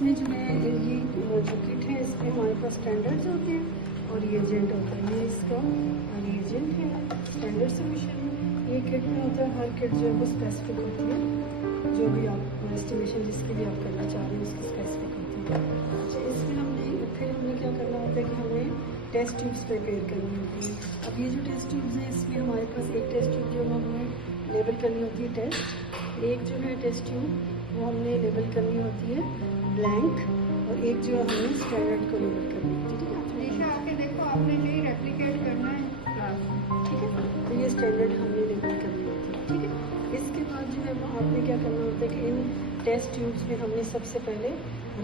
इसमें जो है ये जो किट है इसमें हमारे पास स्टैंडर्ड्स होते हैं और रिएजेंट होता है। ये इसका रिएजेंट है स्टैंडर्ड सोल्यूशन। ये किट में होता है, हर किट जो है वो स्पेसिफिक होती है, जो भी आप एस्टिमेशन जिसके लिए आप करना चाह रहे हैं उसकी स्पेसिफिक होती है। अच्छा, इसमें हमने क्या करना होता है कि हमें टेस्ट ट्यूब्स प्रिपेयर करनी होती है। अब ये जो टेस्ट ट्यूब्स हैं इसमें हमारे पास एक टेस्ट ट्यूब जो हमें लेबल करनी होती है टेस्ट, एक जो है टेस्ट ट्यूब वो हमने लेबल करनी होती है ब्लैंक, और एक जो हमने स्टैंडर्ड को लेबल करनी होती है। ठीक है, आके देखो आपने यही रेप्लिकेट करना है क्लास में। ठीक है, तो ये स्टैंडर्ड हमने लेबल करनी होती है। ठीक है, इसके बाद जो है वो आपने क्या करना होता है कि इन टेस्ट ट्यूब्स में हमने सबसे पहले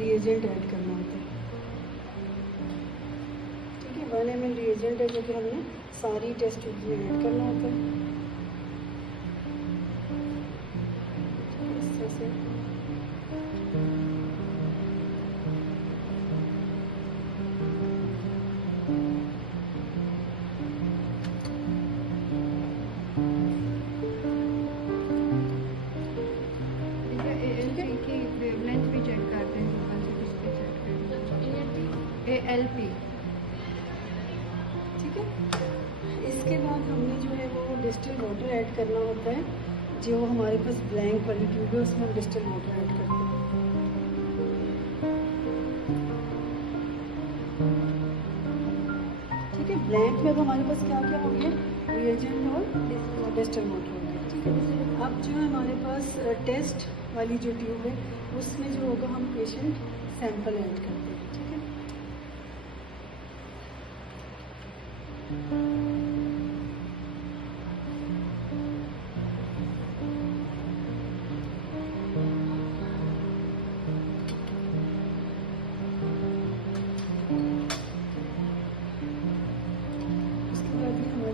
रिएजेंट ऐड करना होता है। 1 ml रिएजेंट है जो कि हमने सारी टेस्ट ट्यूब में ऐड करना होता है। इस तरह से वेवलेंथ भी चेक करते हैं, ALP। ठीक है, इसके बाद हमने जो है वो डिस्टिल वाटर ऐड करना होता है। जो हमारे पास ब्लैंक वाली ट्यूब है उसमें हम डिस्टिल वाटर ऐड करते हैं। ठीक है, ब्लैंक में तो हमारे पास क्या क्या हो गया, रिएजेंट और डिस्टिल वाटर हो गया। ठीक है, अब जो है हमारे पास टेस्ट वाली जो ट्यूब है उसमें जो होगा हम पेशेंट सैंपल ऐड करते हैं। ठीक है,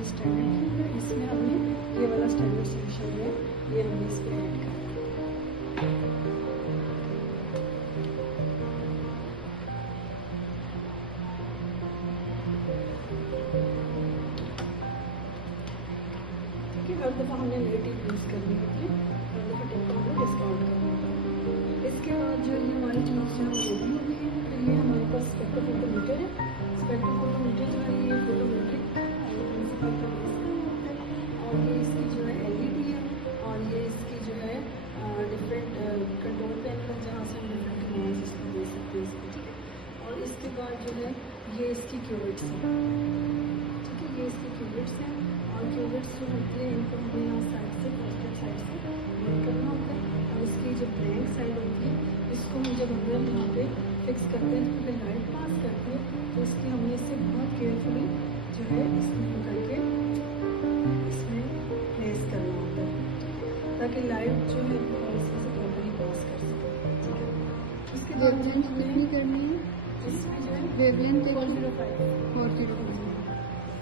स्टैंडर्ड ट्यूब है, इसमें हमने ये वाला स्टैंडर्ड सोल्यूशन है, ये हमने इसमें ऐड कर हर दफ़ा हमने नेगेटिव यूज़ करनी होती है, हर दफ़ा टेम्पर को डिस्काउंट करना होता है। इसके बाद जो ये हमारी चीज़ जो रेडी हो गई है, फिर ये हमारे पास स्पेक्ट्रोफोटोमीटर है। स्पेक्ट्रोफोटोमीटर जो है ये फोटोमेट्रिक प्रिंसिपल का होता है, और ये इसकी जो है LED है, और ये इसकी जो है डिफरेंट कंट्रोल पैनल जहाँ से हम डिफरेंट कमांड्स इसको दे सकते हैं इसको। ठीक है, और इसके बाद जो है ये इसकी क्यूबिट्स है। ठीक है, ये इसकी क्यूबिट्स हैं, और क्यूबिट्स जो होती है इनको हमें यहाँ साइड से पॉजिटिव साइड से ब्रेक करना होता है, और इसकी जो ब्लैंक साइड होती है इसको हम जब अंदर यहाँ पे फिक्स करते हैं तो फिर लाइट पास करती है, तो इसकी हमने इससे बहुत केयरफुली जो है इसमें करके इसमें प्लेस करना होता है ताकि लाइट जो है इसमें से प्रॉपर्ली पास कर सके। ठीक है, उसके बाद कितनी करनी है इसमें जो है वेवलेंथ 405।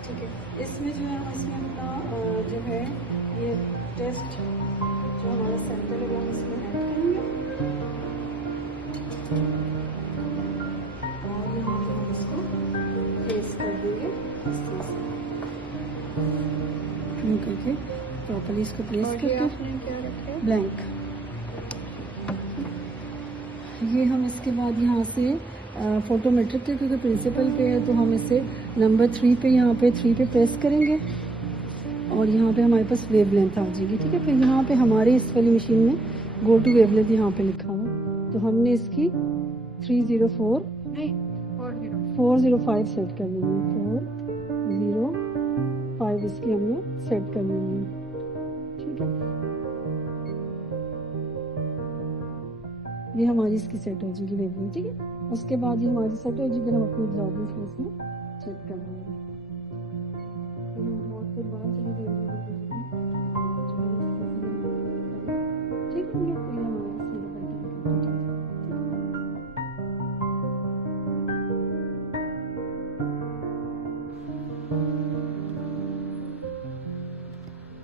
ठीक है, इसमें जो है हम इसमें अपना जो है ये टेस्ट जो हमारा सैंपल है वो हम इसमें ऐड करेंगे, और यहाँ पे हम इसको प्लेस कर देंगे इस तरह से करके प्रॉपर्ली इसको प्लेस करके ब्लैंक। ये हम इसके बाद यहाँ से फोटोमेट्रिक के क्योंकि प्रिंसिपल पे है तो हम इसे नंबर 3 पे यहाँ पे 3 पे प्रेस करेंगे, और यहाँ पे हमारे पास वेवलेंथ आ जाएगी। ठीक है, फिर यहाँ पे हमारे इस वाली मशीन में गो टू वेवलेंथ यहाँ पे लिखा हुआ, तो हमने इसकी 405 सेट कर लेनी है। 405 इसकी हमने सेट कर लेनी है। ठीक है, ये हमारी इसकी सेट हो जाएगी वेवलेंथ। ठीक है, उसके बाद ये हमारी सेट हो जाएगी, हम अपनी एब्जॉर्बेंस में इसमें चेक कर लेंगे। ठीक है,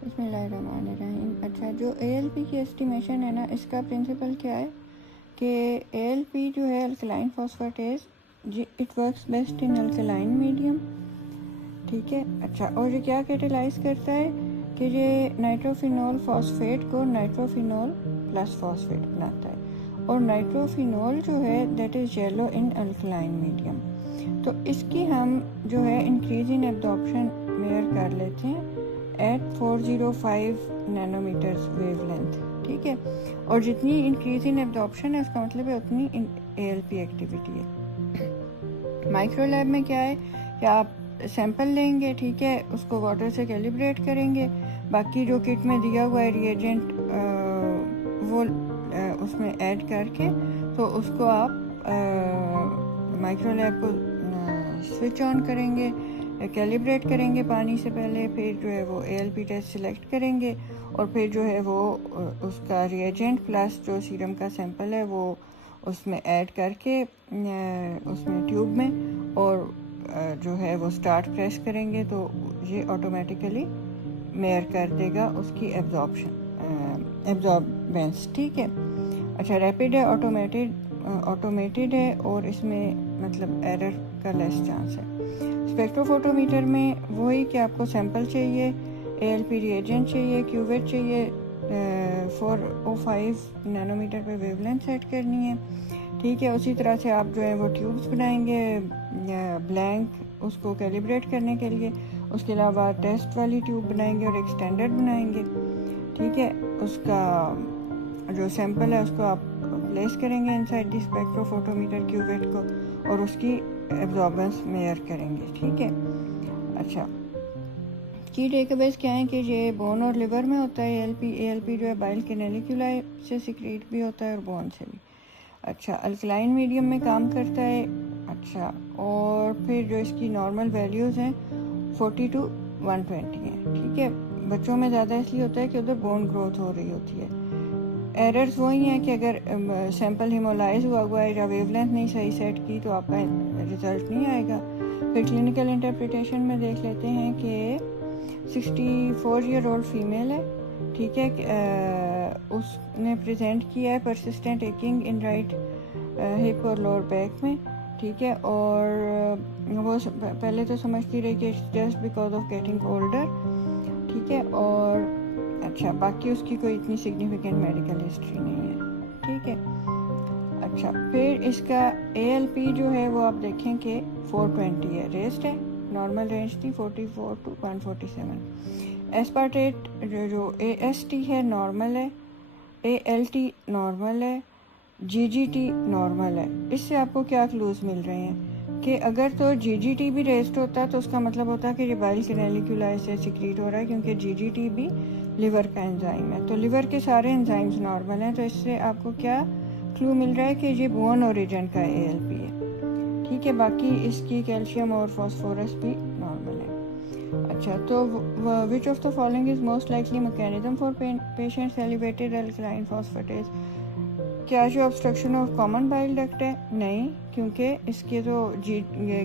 बिस्मिल्लाहिर्रहमानिर्रहीम। अच्छा, जो ALP की एस्टिमेशन है ना, इसका प्रिंसिपल क्या है कि ALP जो है alkaline phosphatase, it works best in alkaline medium. ठीक है, अच्छा, और ये क्या कैटेलाइज करता है कि ये नाइट्रोफिनॉल फॉस्फेट को नाइट्रोफिनॉल प्लस फॉस्फेट बनाता है, और नाइट्रोफिनोल जो है that is yellow in alkaline medium. तो इसकी हम जो है इंक्रीज इन एब्जॉर्प्शन मेयर कर लेते हैं एट 405 नैनोमीटर्स वेवलेंथ, ठीक है। और जितनी इंक्रीज इन एब्जॉर्प्शन है उसका मतलब है उतनी ALP एक्टिविटी है। माइक्रो लैब में क्या है कि आप सैंपल लेंगे, ठीक है, उसको वाटर से कैलिब्रेट करेंगे, बाकी जो किट में दिया हुआ है रिएजेंट वो उसमें ऐड करके तो उसको आप माइक्रो लैब को स्विच ऑन करेंगे, कैलिब्रेट करेंगे पानी से पहले, फिर जो है वो ALP टेस्ट सिलेक्ट करेंगे और फिर जो है वो उसका रिएजेंट प्लस जो सीरम का सैंपल है वो उसमें ऐड करके उसमें ट्यूब में और जो है वो स्टार्ट प्रेस करेंगे तो ये ऑटोमेटिकली मेयर कर देगा उसकी एब्जॉर्बेंस, ठीक है। अच्छा, रैपिड है, ऑटोमेटेड है और इसमें मतलब एरर का लेस चांस है। स्पेक्ट्रोफोटोमीटर में वही कि आपको सैंपल चाहिए, ALP रिएजेंट चाहिए, क्यूवेट चाहिए, 405 नैनोमीटर पे वेवलेंथ सेट करनी है, ठीक है। उसी तरह से आप जो है वो ट्यूब्स बनाएंगे ब्लैंक उसको कैलिब्रेट करने के लिए, उसके अलावा टेस्ट वाली ट्यूब बनाएंगे और एक स्टैंडर्ड बनाएंगे, ठीक है। उसका जो सैंपल है उसको आप प्लेस करेंगे इनसाइड द स्पेक्ट्रोफोटोमीटर क्यूवेट को और उसकी एब्जॉर्बेंस मेयर करेंगे, ठीक है। अच्छा, की डेटाबेस क्या है कि ये बोन और लिवर में होता है ALP जो है बाइल कैनेलिकुलाई से सिक्रीट भी होता है और बोन से भी। अच्छा, अल्कलाइन मीडियम में काम करता है। अच्छा, और फिर जो इसकी नॉर्मल वैल्यूज़ हैं 40 to 120 हैं, ठीक है। बच्चों में ज़्यादा इसलिए होता है कि उधर बोन ग्रोथ हो रही होती है। एरर्स वही हैं कि अगर सैंपल हिमोलाइज हुआ है या वेवलेंथ नहीं सही सेट की तो आपका रिजल्ट नहीं आएगा। फिर क्लिनिकल इंटरप्रिटेशन में देख लेते हैं कि 64 ईयर ओल्ड फीमेल है, ठीक है। उसने प्रेजेंट किया है persistent aching in right hip और लोअर बैक में, ठीक है। और वो पहले तो समझती रही कि just because of getting older, ठीक है। और अच्छा, बाकी उसकी कोई इतनी सिग्निफिकेंट मेडिकल हिस्ट्री नहीं है, ठीक है। अच्छा, फिर इसका ALP जो है वो आप देखें कि 420 है, रेस्ट है, नॉर्मल रेंज थी 44 to 147। एस्पार्टेट जो AST है नॉर्मल है, ALT नॉर्मल है, GGT नॉर्मल है। इससे आपको क्या क्लूज मिल रहे हैं कि अगर तो GGT भी रेस्ट होता है तो उसका मतलब होता है कि ये बाइल कैनेलिकुलाई से सिक्रीट हो रहा है, क्योंकि GGT भी लिवर का एंजाइम है। तो लिवर के सारे एंजाइम्स नॉर्मल हैं, तो इससे आपको क्या क्लू मिल रहा है कि ये बोन ओरिजिन का ALP है, ठीक है। बाकी इसकी कैल्शियम और फास्फोरस भी नॉर्मल है। अच्छा, तो which of the following is most likely mechanism for patients elevated alkaline phosphatase? क्या जो obstruction of common bile duct है? नहीं, क्योंकि इसके तो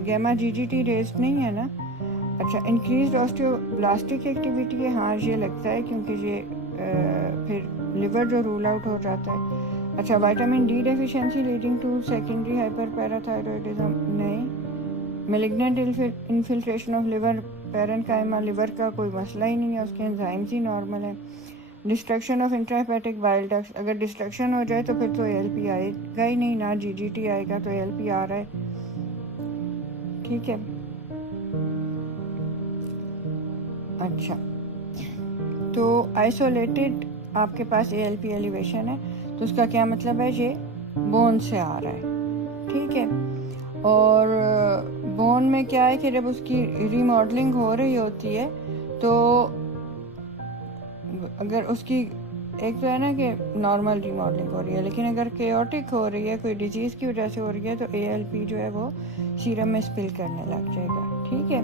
गैमा GGT रेस्ट नहीं है ना। अच्छा, इंक्रीज ऑस्टियोब्लास्टिक एक्टिविटी है, हाँ ये लगता है क्योंकि ये फिर लिवर जो रूल आउट हो जाता है। अच्छा, vitamin D deficiency leading to secondary hyperparathyroidism? नहीं। Malignant infiltration of liver parenchyma, liver का कोई मसला ही नहीं है, उसके एंजाइम्स ही नॉर्मल है। Destruction of intrahepatic bile ducts, अगर डिस्ट्रक्शन हो जाए तो फिर तो ALP आएगा ही नहीं, ना GGT आएगा, तो ALP आ रहा है, ठीक है। अच्छा, तो आइसोलेटेड आपके पास ALP एलिवेशन है तो उसका क्या मतलब है, ये बोन से आ रहा है, ठीक है। और बोन में क्या है कि जब उसकी रीमॉडलिंग हो रही होती है तो अगर उसकी एक तो है ना कि नॉर्मल रीमॉडलिंग हो रही है, लेकिन अगर केओटिक हो रही है, कोई डिजीज़ की वजह से हो रही है, तो ALP जो है वो सीरम में स्पिल करने लग जाएगा, ठीक है।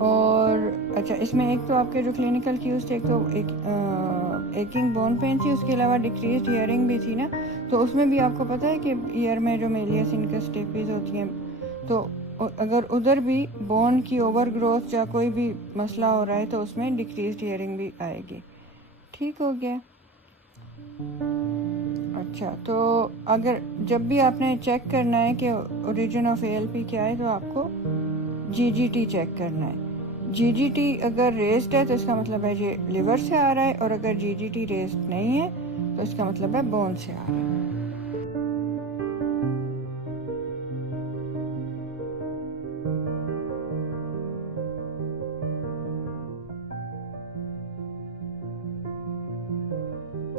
और अच्छा, इसमें एक तो आपके जो क्लिनिकल क्यूज थे, एक तो एकिंग बोन पेन थी, उसके अलावा डिक्रीज हियरिंग भी थी ना, तो उसमें भी आपको पता है कि ईयर में जो मेलियस इनकस्टेपिस होती हैं, तो अगर उधर भी बोन की ओवर ग्रोथ या कोई भी मसला हो रहा है तो उसमें डिक्रीज हियरिंग भी आएगी, ठीक हो गया। अच्छा, तो अगर जब भी आपने चेक करना है कि ओरिजिन ऑफ ALP क्या है तो आपको GGT चेक करना है। GGT अगर रेस्ड है तो इसका मतलब है ये लिवर से आ रहा है, और अगर GGT रेस्ड नहीं है तो इसका मतलब है बोन से आ रहा है।